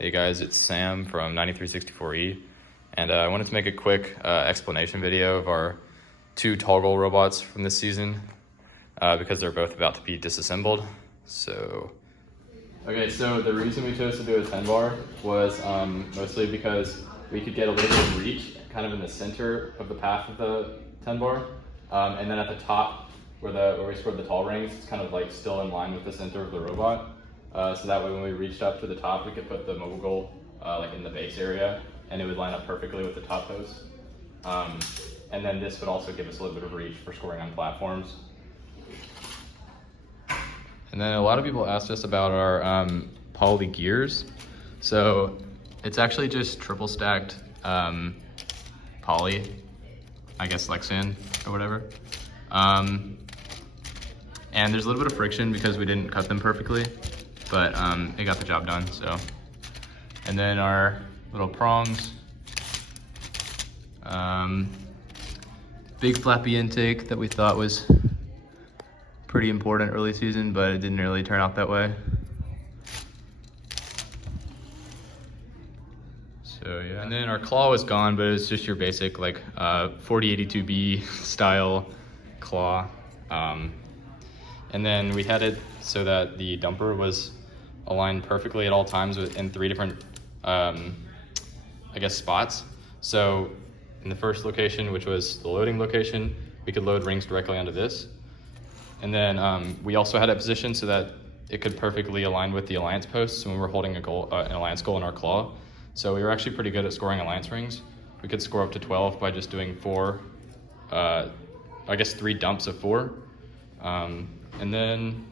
Hey guys, it's Sam from 9364E, and I wanted to make a quick explanation video of our two toggle robots from this season because they're both about to be disassembled. So the reason we chose to do a 10 bar was mostly because we could get a little bit of reach kind of in the center of the path of the 10 bar, and then at the top where we scored the tall rings, it's kind of like still in line with the center of the robot. So that way when we reached up to the top, we could put the mobile goal like in the base area, and it would line up perfectly with the top post. And then this would also give us a little bit of reach for scoring on platforms. And then a lot of people asked us about our poly gears. So it's actually just triple stacked poly, I guess Lexan or whatever. And there's a little bit of friction because we didn't cut them perfectly, but it got the job done, so. And then our little prongs. Big flappy intake that we thought was pretty important early season, but it didn't really turn out that way. So yeah, and then our claw was gone, but it was just your basic like 4082B style claw. And then we had it so that the dumper was aligned perfectly at all times in three different, I guess, spots. So in the first location, which was the loading location, we could load rings directly onto this. And then we also had it positioned so that it could perfectly align with the alliance posts when we're holding a goal, an alliance goal in our claw. So we were actually pretty good at scoring alliance rings. We could score up to 12 by just doing three dumps of 4. And then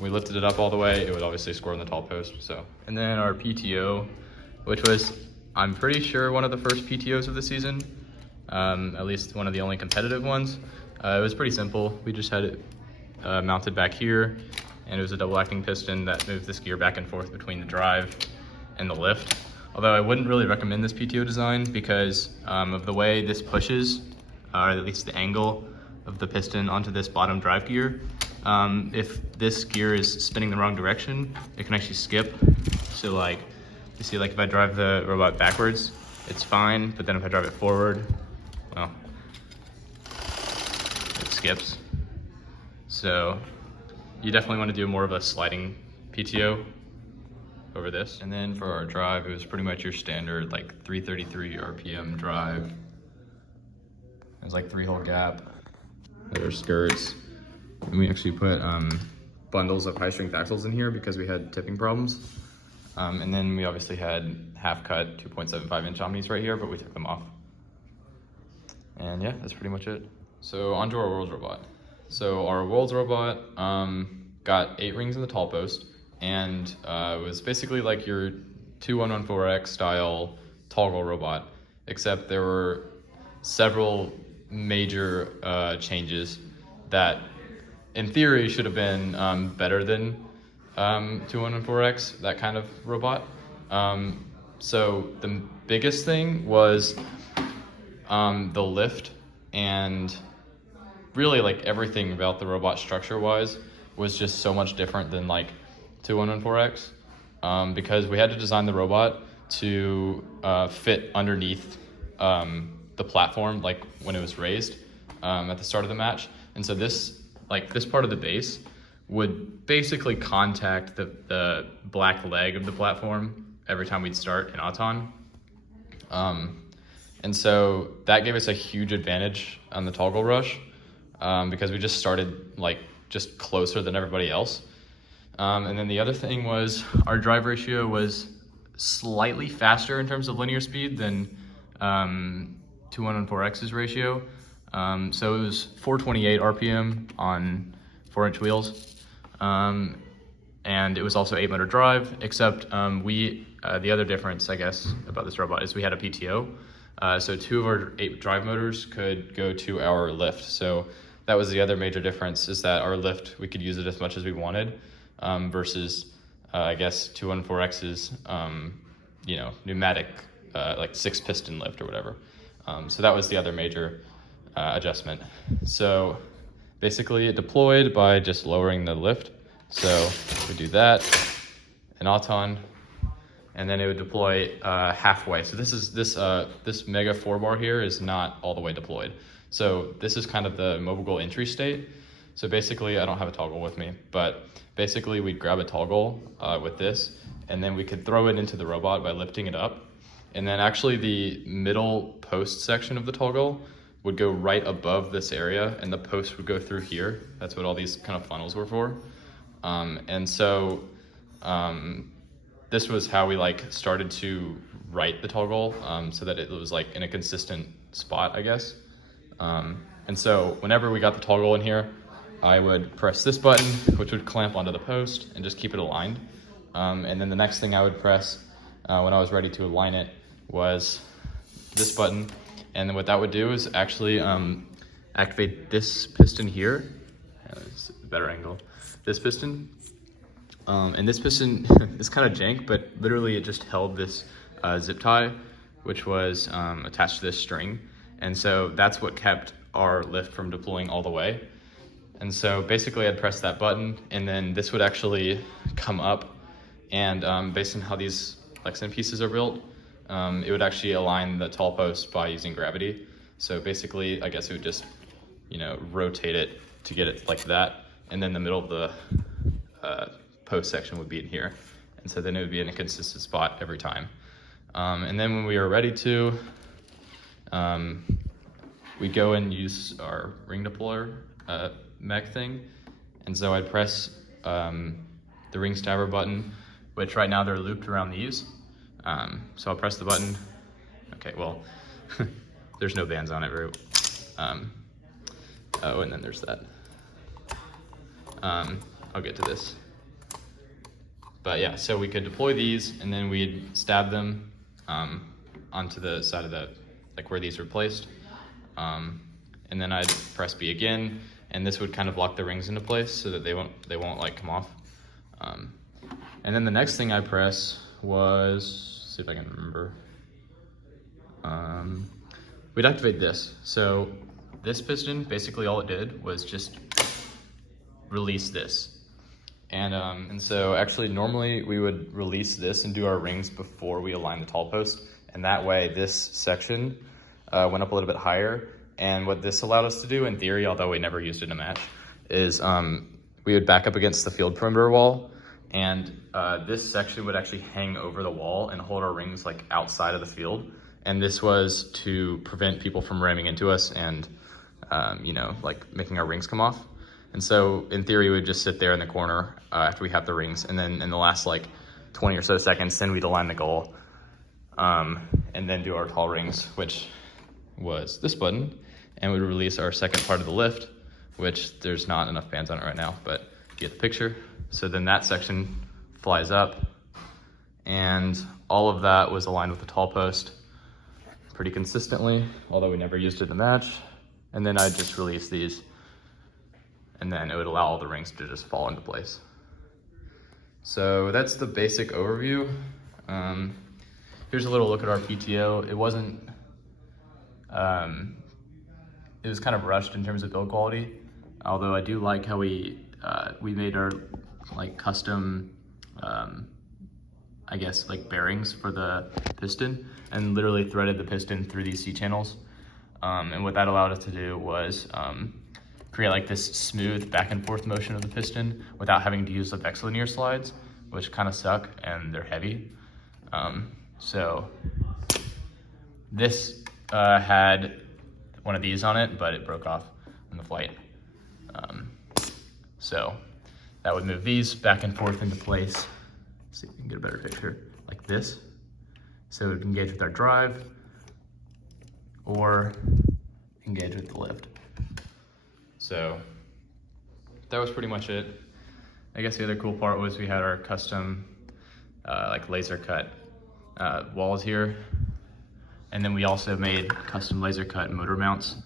we lifted it up all the way, it would obviously score on the tall post, so. And then our PTO, which was, I'm pretty sure, one of the first PTOs of the season, at least one of the only competitive ones. It was pretty simple. We just had it mounted back here, and it was a double acting piston that moved this gear back and forth between the drive and the lift. Although I wouldn't really recommend this PTO design because of the way this pushes, or at least the angle of the piston onto this bottom drive gear. If this gear is spinning the wrong direction, it can actually skip. So like, you see, like if I drive the robot backwards, it's fine, but then if I drive it forward, well, it skips. So you definitely want to do more of a sliding PTO over this. And then for our drive, it was pretty much your standard like 333 RPM drive. It's like 3-hole gap. There are skirts. And we actually put bundles of high-strength axles in here because we had tipping problems. And then we obviously had half-cut 2.75-inch omnis right here, but we took them off. And yeah, that's pretty much it. So onto our Worlds robot. So our Worlds robot got 8 rings in the tall post, and it was basically like your 2114X style toggle robot, except there were several major changes that in theory should have been better than 2114X, that kind of robot. So the biggest thing was the lift, and really like everything about the robot structure wise was just so much different than like 2114X, because we had to design the robot to fit underneath the platform, like when it was raised at the start of the match. And so this part of the base would basically contact the black leg of the platform every time we'd start an auton. And so that gave us a huge advantage on the toggle rush because we just started like just closer than everybody else. And then the other thing was our drive ratio was slightly faster in terms of linear speed than 2114X's ratio. So it was 428 RPM on 4-inch wheels. And it was also 8-motor drive, except the other difference, I guess, about this robot is we had a PTO. So 2 of our 8 drive motors could go to our lift. So that was the other major difference, is that our lift, we could use it as much as we wanted, versus, I guess, 2114X's, pneumatic, like 6-piston lift or whatever. So that was the other major adjustment. So basically it deployed by just lowering the lift. So we do that, an auton, and then it would deploy halfway. So this mega 4-bar here is not all the way deployed. So this is kind of the mobile goal entry state. So basically, I don't have a toggle with me, but basically we'd grab a toggle with this, and then we could throw it into the robot by lifting it up. And then actually the middle post section of the toggle would go right above this area, and the post would go through here. That's what all these kind of funnels were for. This was how we like started to write the toggle so that it was like in a consistent spot, I guess. And so whenever we got the toggle in here, I would press this button, which would clamp onto the post and just keep it aligned. And then the next thing I would press when I was ready to align it was this button. And then what that would do is actually activate this piston here. It's a better angle. This piston. And this piston is kind of jank, but literally it just held this zip tie, which was attached to this string. And so that's what kept our lift from deploying all the way. And so basically I'd press that button, and then this would actually come up, and based on how these Lexan pieces are built, it would actually align the tall post by using gravity. So basically, I guess it would just, rotate it to get it like that, and then the middle of the post section would be in here. And so then it would be in a consistent spot every time. And then when we were ready to, we'd go and use our ring deployer mech thing. And so I'd press the ring stabber button, which right now they're looped around these. So I'll press the button. Okay, well, there's no bands on it. Oh, and then there's that. I'll get to this. But yeah, so we could deploy these, and then we'd stab them onto the side of like where these were placed. And then I'd press B again, and this would kind of lock the rings into place so that they won't like come off. And then the next thing I press was, see if I can remember. We'd activate this. So this piston, basically all it did was just release this. And so actually normally we would release this and do our rings before we align the tall post. And that way this section went up a little bit higher. And what this allowed us to do in theory, although we never used it in a match, is we would back up against the field perimeter wall. And this section would actually hang over the wall and hold our rings like outside of the field. And this was to prevent people from ramming into us and, like making our rings come off. And so in theory, we would just sit there in the corner after we have the rings. And then in the last like 20 or so seconds, then we'd align the goal and then do our tall rings, which was this button. And we'd release our second part of the lift, which there's not enough bands on it right now, but you get the picture. So then that section flies up, and all of that was aligned with the tall post pretty consistently, although we never used it in a match. And then I'd just release these, and then it would allow all the rings to just fall into place. So that's the basic overview. Here's a little look at our PTO. It wasn't, it was kind of rushed in terms of build quality, although I do like how we made our like custom, I guess like bearings for the piston, and literally threaded the piston through these C-channels. And what that allowed us to do was create like this smooth back and forth motion of the piston without having to use the Vexlinear slides, which kind of suck and they're heavy. So this had one of these on it, but it broke off in the flight. So that would move these back and forth into place. Let's see if we can get a better picture, like this. So it would engage with our drive or engage with the lift. So that was pretty much it. I guess the other cool part was we had our custom like laser cut walls here. And then we also made custom laser cut motor mounts.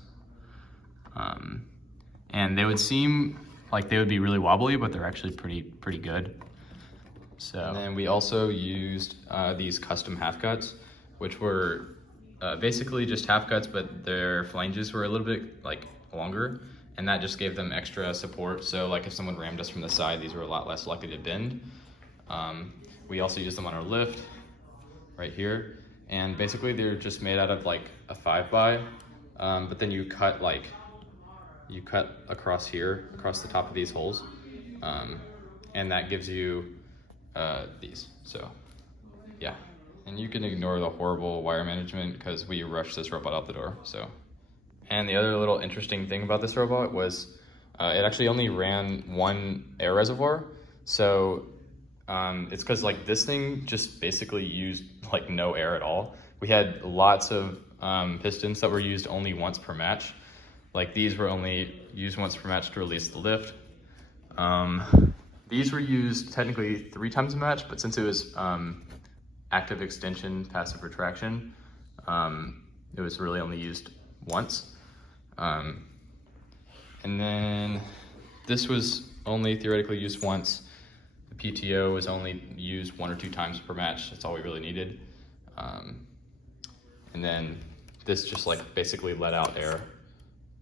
And they would seem like they would be really wobbly, but they're actually pretty good. So, and then we also used these custom half cuts, which were basically just half cuts, but their flanges were a little bit like longer, and that just gave them extra support. So like if someone rammed us from the side, these were a lot less likely to bend. We also used them on our lift, right here. And basically they're just made out of like a 5x, but then you cut across here, across the top of these holes. And that gives you these, so yeah. And you can ignore the horrible wire management because we rushed this robot out the door, so. And the other little interesting thing about this robot was it actually only ran one air reservoir. So it's because like this thing just basically used like no air at all. We had lots of pistons that were used only once per match. Like these were only used once per match to release the lift. These were used technically 3 times a match, but since it was active extension, passive retraction, it was really only used once. And then this was only theoretically used once. The PTO was only used 1 or 2 times per match. That's all we really needed. And then this just like basically let out air.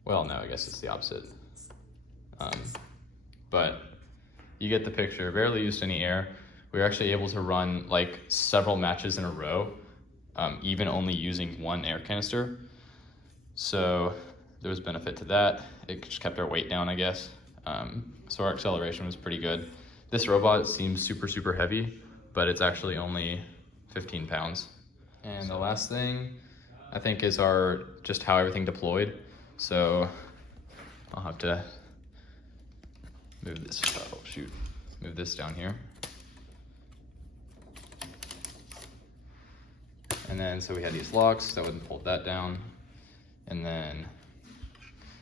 Well, no, I guess it's the opposite. But you get the picture. Barely used any air. We were actually able to run like several matches in a row, even only using 1 air canister. So there was benefit to that. It just kept our weight down, I guess. So our acceleration was pretty good. This robot seems super, super heavy, but it's actually only 15 pounds. And the last thing I think is just how everything deployed. So I'll have to move this, move this down here. And then, so we had these locks that would pull that down. And then,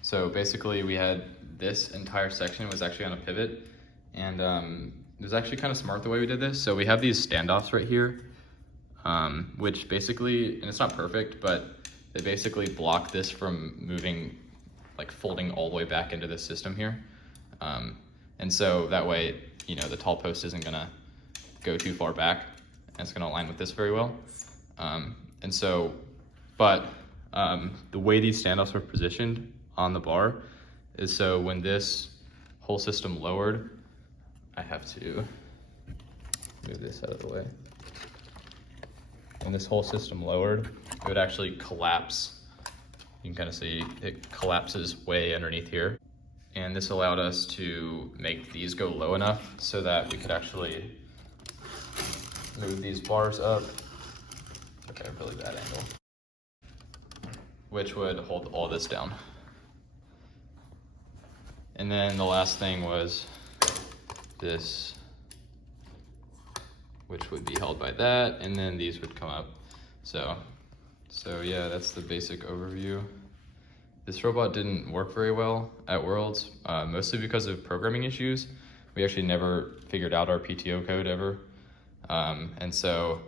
so basically we had this entire section was actually on a pivot. And it was actually kind of smart the way we did this. So we have these standoffs right here, which basically, and it's not perfect, but they basically block this from moving, like folding all the way back into the system here. And so that way, you know, the tall post isn't gonna go too far back and it's gonna align with this very well. And so, but the way these standoffs are positioned on the bar is so when this whole system lowered, I have to move this out of the way. When this whole system lowered, it would actually collapse. You can kind of see it collapses way underneath here. And this allowed us to make these go low enough so that we could actually move these bars up. Okay, really bad angle. Which would hold all this down. And then the last thing was this, which would be held by that, and then these would come up. So yeah, that's the basic overview. This robot didn't work very well at Worlds, mostly because of programming issues. We actually never figured out our PTO code ever. And so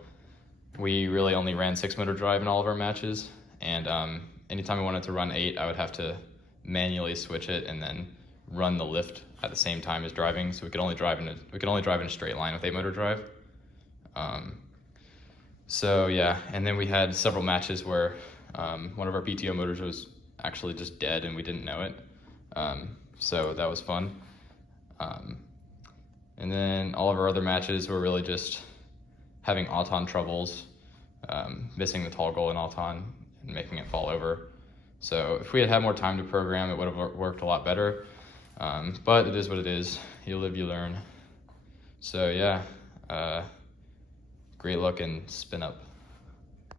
we really only ran 6-motor drive in all of our matches. And anytime I wanted to run 8, I would have to manually switch it and then run the lift at the same time as driving. So we could only drive in a straight line with 8-motor drive. So yeah, and then we had several matches where one of our PTO motors was actually just dead and we didn't know it. So that was fun. And then all of our other matches were really just having Auton troubles, missing the toggle in Auton and making it fall over. So if we had had more time to program, it would have worked a lot better. But it is what it is. You live, you learn. So yeah, great luck and spin up.